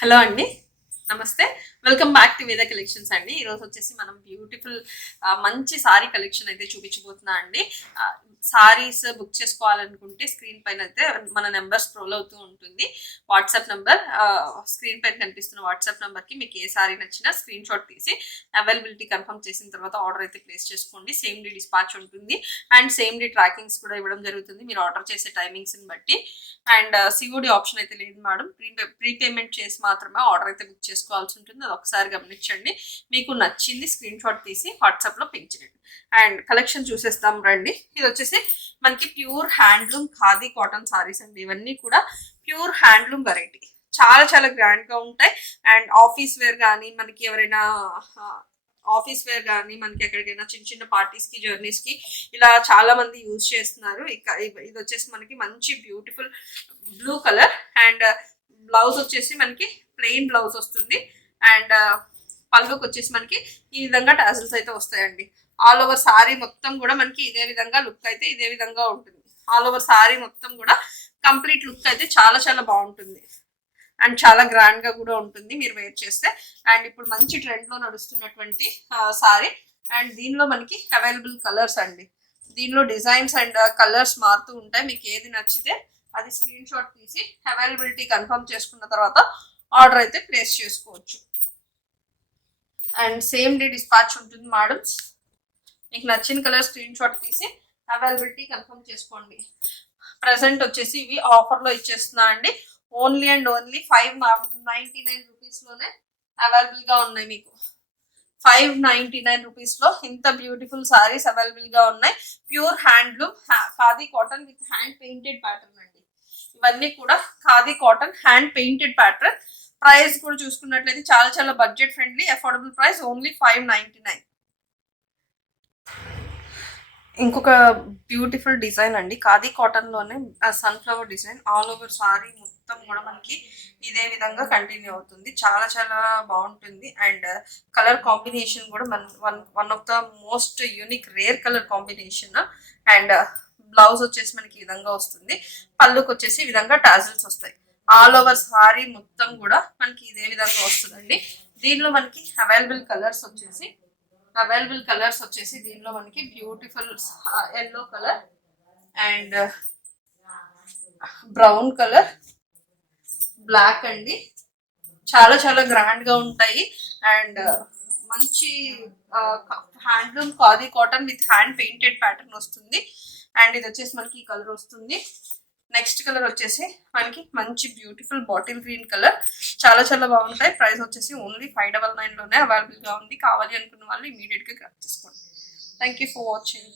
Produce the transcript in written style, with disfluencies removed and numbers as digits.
Hello అండి. నమస్తే. Welcome back to వేద కలెక్షన్స్ అండి. ఈరోజు వచ్చేసి మనం బ్యూటిఫుల్ మంచి సారీ కలెక్షన్ అయితే చూపించబోతున్నా అండి. సారీస్ బుక్ చేసుకోవాలనుకుంటే స్క్రీన్ పైన అయితే మన నెంబర్ స్క్రోల్ అవుతూ ఉంటుంది. వాట్సాప్ నెంబర్ స్క్రీన్ పైన కనిపిస్తున్న వాట్సాప్ నెంబర్కి మీకు ఏ సారీ నచ్చినా స్క్రీన్ షాట్ తీసి అవైలబిలిటీ కన్ఫర్మ్ చేసిన తర్వాత ఆర్డర్ అయితే ప్లేస్ చేసుకోండి. సేమ్ డే డిస్పాచ్ ఉంటుంది అండ్ సేమ్ డే ట్రాకింగ్స్ కూడా ఇవ్వడం జరుగుతుంది మీరు ఆర్డర్ చేసే టైమింగ్స్ని బట్టి. అండ్ సిఓడి ఆప్షన్ అయితే లేదు మేడం. ప్రీపేమెంట్ చేసి మాత్రమే ఆర్డర్ అయితే బుక్ చేసుకోవాల్సి ఉంటుంది. అది ఒకసారి గమనించండి. మీకు నచ్చింది స్క్రీన్ షాట్ తీసి వాట్సాప్లో పింక్ చేయండి. అండ్ కలెక్షన్ చూసేస్తాం రండి. ఇది వచ్చేసి మనకి pure handloom khadi cotton saris అండి. ఇవన్నీ కూడా ప్యూర్ హ్యాండ్లూమ్ వెరైటీ. చాలా చాలా గ్రాండ్గా ఉంటాయి. అండ్ ఆఫీస్ వేర్ కానీ మనకి ఎవరైనా ఆఫీస్ వేర్ కానీ మనకి ఎక్కడికైనా చిన్న చిన్న పార్టీస్కి జర్నీస్కి ఇలా చాలా మంది యూజ్ చేస్తున్నారు. ఇది వచ్చేసి మనకి మంచి beautiful blue colour and blouse వచ్చేసి మనకి ప్లెయిన్ బ్లౌజ్ వస్తుంది. అండ్ పళ్ళుకి వచ్చేసి మనకి ఈ విధంగా టాజిల్స్ అయితే వస్తాయండి. ఆల్ ఓవర్ సారీ మొత్తం కూడా మనకి ఇదే విధంగా లుక్ అయితే ఇదే విధంగా ఉంటుంది. ఆల్ ఓవర్ సారీ మొత్తం కూడా కంప్లీట్ లుక్ అయితే చాలా చాలా బాగుంటుంది. అండ్ చాలా గ్రాండ్ గా కూడా ఉంటుంది మీరు వేర్ చేస్తే. అండ్ ఇప్పుడు మంచి ట్రెండ్ లో నడుస్తున్నటువంటి సారీ. అండ్ దీనిలో మనకి అవైలబుల్ కలర్స్ అండి. దీనిలో డిజైన్స్ అండ్ కలర్స్ మారుతూ ఉంటాయి. మీకు ఏది నచ్చితే అది స్క్రీన్ షాట్ తీసి అవైలబిలిటీ కన్ఫర్మ్ చేసుకున్న తర్వాత ఆర్డర్ అయితే ప్లేస్ చేసుకోవచ్చు. అండ్ సేమ్ డే డిస్పాచ్ ఉంటుంది మేడమ్స్. మీకు నచ్చిన కలర్ స్క్రీన్ షాట్ తీసి అవైలబిలిటీ కన్ఫర్మ్ చేసుకోండి. ప్రజెంట్ వచ్చేసి ఇవి ఆఫర్లో ఇచ్చేస్తున్నా అండి. ఓన్లీ అండ్ ఓన్లీ 599 రూపీస్లోనే అవైలబుల్గా ఉన్నాయి. మీకు 599 రూపీస్లో ఇంత బ్యూటిఫుల్ సారీస్ అవైలబుల్గా ఉన్నాయి. Pure handloom khadi cotton with hand painted pattern అండి. ఇవన్నీ కూడా khadi cotton hand painted pattern. Price కూడా చూసుకున్నట్లయితే చాలా చాలా budget friendly affordable price only 599. ఇంకొక బ్యూటిఫుల్ డిజైన్ అండి. ఖాదీ కాటన్ లోనే sunflower design. All over sorry మొత్తం కూడా మనకి ఇదే విధంగా కంటిన్యూ అవుతుంది. చాలా చాలా బాగుంటుంది. అండ్ కలర్ కాంబినేషన్ కూడా one of the most unique rare colour combination. And blouse వచ్చేసి మనకి ఈ విధంగా వస్తుంది. పళ్ళుకి వచ్చేసి ఈ విధంగా టాజిల్స్ వస్తాయి. ఆల్ ఓవర్ సారీ మొత్తం కూడా మనకి ఇదే విధంగా వస్తుందండి. దీనిలో మనకి అవైలబుల్ కలర్స్ వచ్చేసి దీనిలో మనకి beautiful yellow colour and brown colour, black అండి. చాలా చాలా గ్రాండ్ గా ఉంటాయి. అండ్ మంచి handloom khadi cotton with hand painted pattern వస్తుంది. అండ్ ఇది వచ్చేసి మనకి ఈ కలర్ వస్తుంది. నెక్స్ట్ కలర్ వచ్చేసి మనకి మంచి బ్యూటిఫుల్ బాటిల్ గ్రీన్ కలర్. చాలా చాలా బాగుంటాయి. ప్రైస్ వచ్చేసి ఓన్లీ 599లోనే అవైలబుల్గా ఉంది. కావాలి అనుకున్న వాళ్ళు ఇమీడియట్గా గ్రాప్ చేసుకోండి. Thank you for watching.